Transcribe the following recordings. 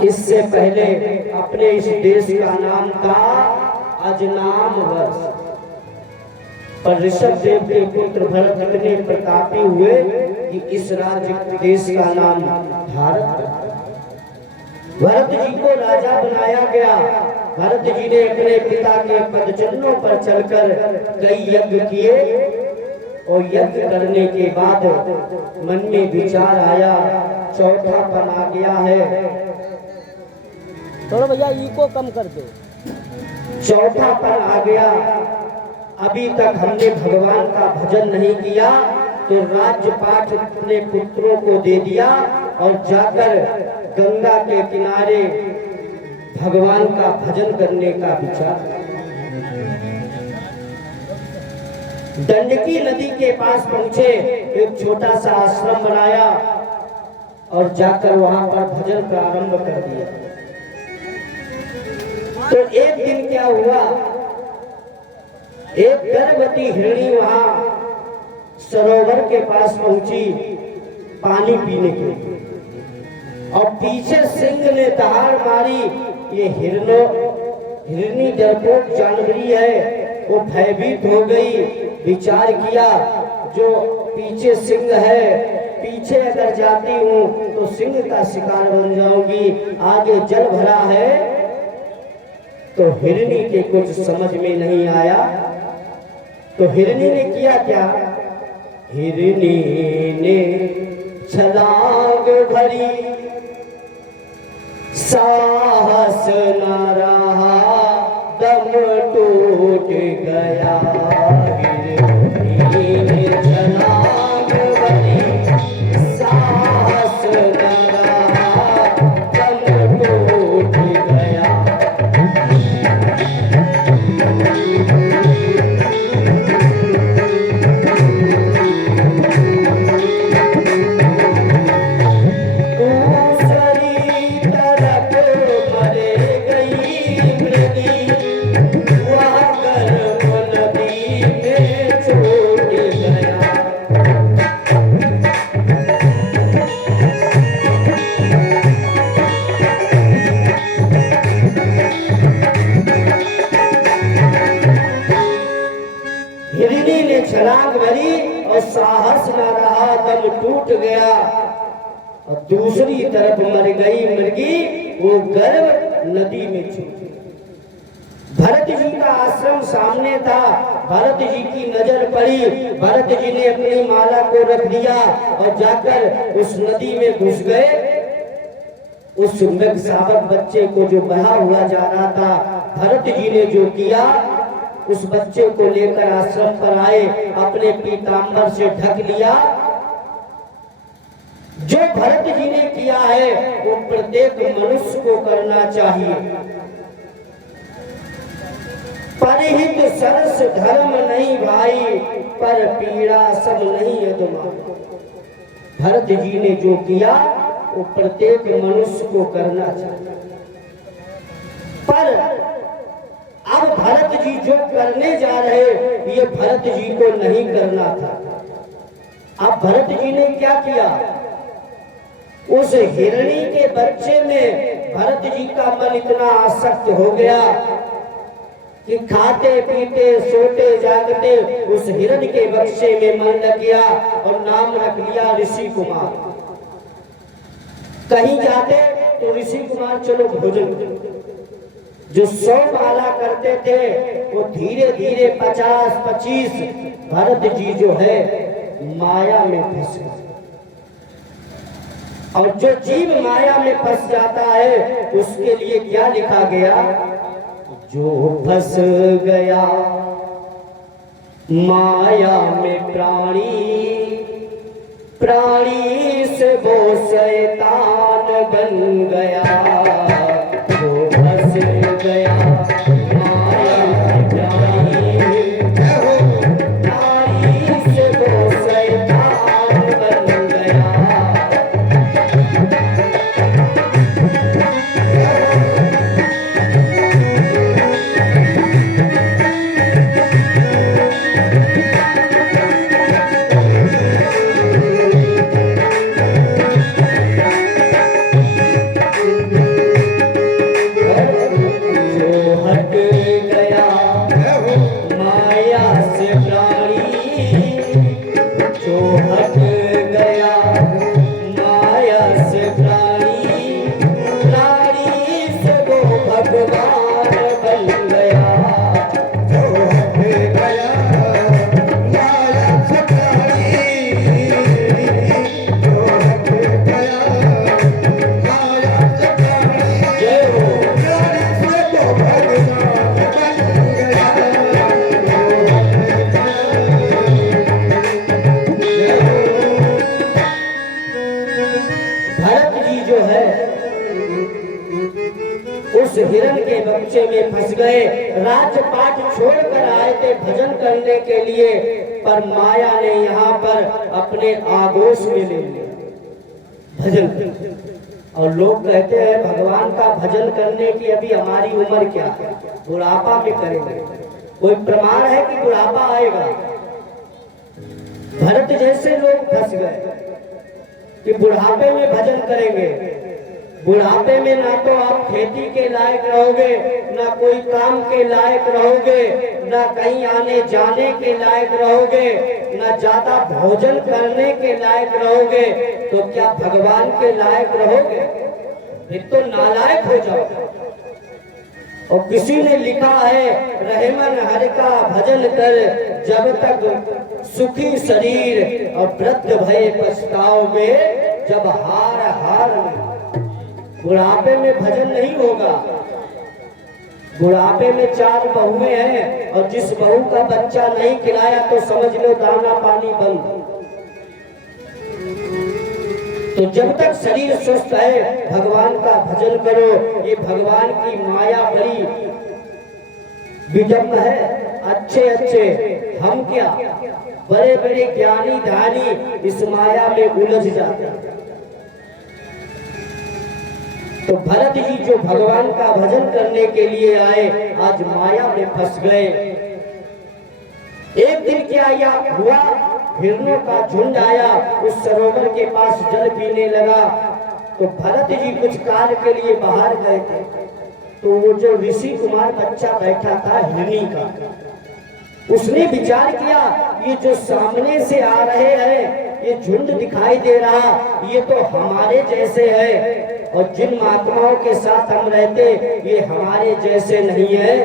इससे पहले अपने इस देश का नाम था अजनाम वर्ष, पर ऋषभ देव के पुत्र भरत इतने प्रतापी हुए कि इस राज्य देश का नाम भारत। भरत जी को राजा बनाया गया। भरत जी ने अपने पिता के पदचिन्हों पर चलकर कई यज्ञ किए और यज्ञ करने के बाद मन में विचार आया, चौथापन आ गया है। थोड़ा भैया इको कम कर दो। चौथापन आ गया, अभी तक हमने भगवान का भजन नहीं किया, तो राज्यपाठ अपने पुत्रों को दे दिया और जाकर गंगा के किनारे भगवान का भजन करने का विचार। दंडकी नदी के पास पहुंचे, एक छोटा सा आश्रम बनाया और जाकर वहां पर भजन प्रारंभ कर दिया। तो एक दिन क्या हुआ, एक गर्भवती हिरणी वहां सरोवर के पास पहुंची पानी पीने के लिए, और पीछे सिंह ने दहाड़ मारी। ये हिरनी डरपोक जानवरी है, वो भयभीत हो गई। विचार किया, जो पीछे सिंह है, पीछे अगर जाती हूँ तो सिंह का शिकार बन जाऊंगी, आगे जल भरा है। तो हिरनी के कुछ समझ में नहीं आया, तो हिरनी ने किया क्या, हिरनी ने छलांग भरी, साहस न रहा, दम टूट गया। हिरनी ने छलांग भरी, साहस न रहा, दम टूट गया। हिरनी ने छलांग भरी और साहस न रहा, दम टूट गया और दूसरी तरफ मर गई मृगी, वो गर्भ नदी में छूट। भरत जी का आश्रम सामने था, भरत जी की नजर पड़ी, भरत जी ने अपनी माला को रख दिया और जाकर उस नदी में घुस गए। उस मृगशावक बच्चे को जो बहा हुआ जा रहा था, भरत जी ने जो किया, उस बच्चे को लेकर आश्रम पर आए, अपने पीतांबर से ढक लिया। जो भरत जी ने किया है वो प्रत्येक मनुष्य को करना चाहिए। परहित सरस धर्म नहीं भाई, पर पीड़ा सब नहीं अदमा। भरत जी ने जो किया वो प्रत्येक मनुष्य को करना चाहिए, पर अब भरत जी जो करने जा रहे, ये भरत जी को नहीं करना था। अब भरत जी ने क्या किया, उस हिरणी के बच्चे में भरत जी का मन इतना आसक्त हो गया कि खाते पीते सोते जागते उस हिरण के बच्चे में मन लग गया और नाम रख लिया ऋषि कुमार। कहीं जाते तो ऋषि कुमार चलो भोजन। जो 100 माला करते थे वो धीरे धीरे 50-25 भरत जी जो है माया में फंस गए। और जो जीव माया में फंस जाता है उसके लिए क्या लिखा गया, जो फंस गया माया में प्राणी, प्राणी से वो शैतान बन गया। जो फंस गया माया में प्राणी, प्राणी से वो शैतान बन गया। उस हिरण के बच्चे में फंस गए। राजपाट छोड़कर आए थे भजन करने के लिए, पर माया ने यहाँ पर अपने आगोश में ले लिया भजन। और लोग कहते हैं भगवान का भजन करने की अभी हमारी उम्र क्या है, बुढ़ापा में करेंगे। कोई प्रमाण है कि बुढ़ापा आएगा? भरत जैसे लोग फंस गए कि बुढ़ापे में भजन करेंगे। बुढ़ापे में ना तो आप खेती के लायक रहोगे, ना कोई काम के लायक रहोगे, ना कहीं आने जाने के लायक रहोगे, ना ज्यादा भोजन करने के लायक रहोगे, तो क्या भगवान के लायक रहोगे? एक तो नालायक हो जाओ। और किसी ने लिखा है, रहमन हर का भजन कर जब तक सुखी शरीर, और वृद्ध भय पछताओगे जब हार हार में। बुढ़ापे में भजन नहीं होगा। बुढ़ापे में 4 बहुएं हैं, और जिस बहू का बच्चा नहीं खिलाया तो समझ लो दाना पानी बंद। तो जब तक शरीर स्वस्थ है भगवान का भजन करो। ये भगवान की माया बड़ी विडम्ब है। अच्छे अच्छे हम क्या, बड़े बड़े ज्ञानी ध्यानी इस माया में उलझ जाते हैं। तो भरत जी जो भगवान का भजन करने के लिए आए, आज माया में फंस गए। एक दिन क्या हुआ, हिरणों का झुंड आया, उस सरोवर के पास जल पीने लगा। तो भरत जी कुछ कार्य के लिए बाहर गए थे, तो वो जो ऋषि कुमार बच्चा बैठा था हिरनी का, उसने विचार किया ये जो सामने से आ रहे हैं, ये झुंड दिखाई दे रहा, ये तो हमारे जैसे है, और जिन महात्माओं के साथ हम रहते ये हमारे जैसे नहीं है।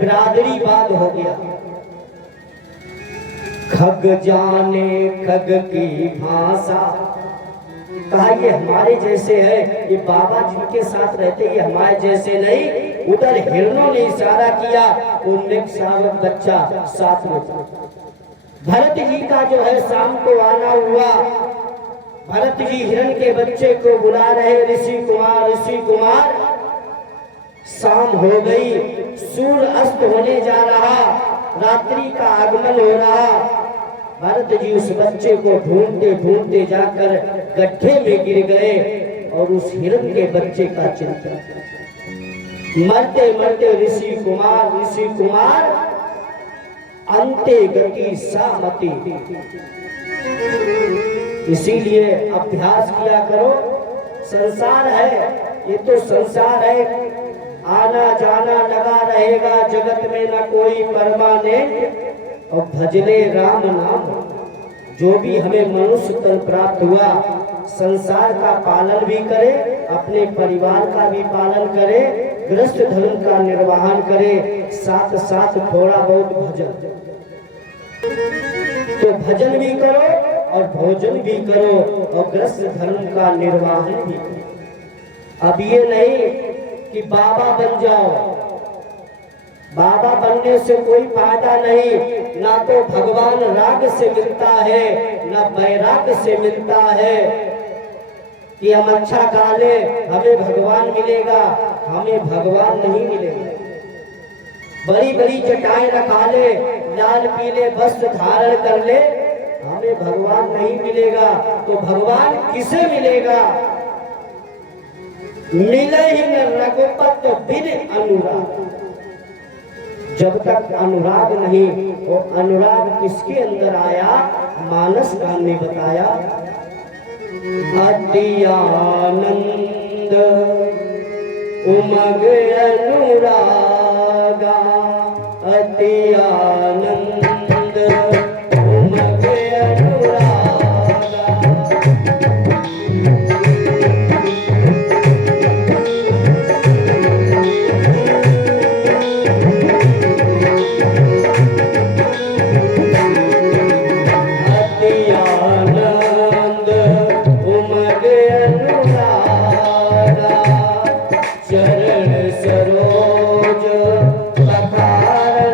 बिरादरीवाद हो गया। खग जाने खग की भाषा, कहा ये हमारे जैसे है, ये बाबा जिनके साथ रहते ये हमारे जैसे नहीं। उधर हिरणों ने इशारा किया, उनने सावक बच्चा साथ में। भरत जी का जो है शाम को आना हुआ। भरत जी हिरण के बच्चे को बुला रहे, ऋषि कुमार ऋषि कुमार। शाम हो गई, सूर्य अस्त होने जा रहा, रात्रि का आगमन हो रहा। भरत जी उस बच्चे को ढूंढते ढूंढते जाकर गड्ढे में गिर गए, और उस हिरण के बच्चे का चिंतन। मरते मरते ऋषि कुमार अंते गति सामति। इसीलिए अभ्यास किया करो। संसार है, ये तो संसार है, आना जाना लगा रहेगा जगत में, न कोई परमानेंट। और भजले राम नाम, जो भी हमें मनुष्य तन प्राप्त हुआ, संसार का पालन भी करे, अपने परिवार का भी पालन करे, गृहस्थ धर्म का निर्वहन करे, साथ साथ थोड़ा बहुत भजन। तो भजन भी करो और भोजन भी करो, और गृहस्थ धर्म का निर्वहन भी करो। अब ये नहीं कि बाबा बन जाओ। बाबा बनने से कोई फायदा नहीं। ना तो भगवान राग से मिलता है, ना बैराग से मिलता है कि हम अच्छा गा ले हमें भगवान मिलेगा। हमें भगवान नहीं मिलेगा। बड़ी बड़ी जटाएं रखा ले, लाल पीले वस्त्र धारण कर ले, हमें भगवान नहीं मिलेगा। तो भगवान किसे मिलेगा? मिले ही न रघुपत बिन अनुराग। जब तक अनुराग नहीं, वो अनुराग किसके अंदर आया? मानस राम ने बताया, अति आनंद उमग अनुराग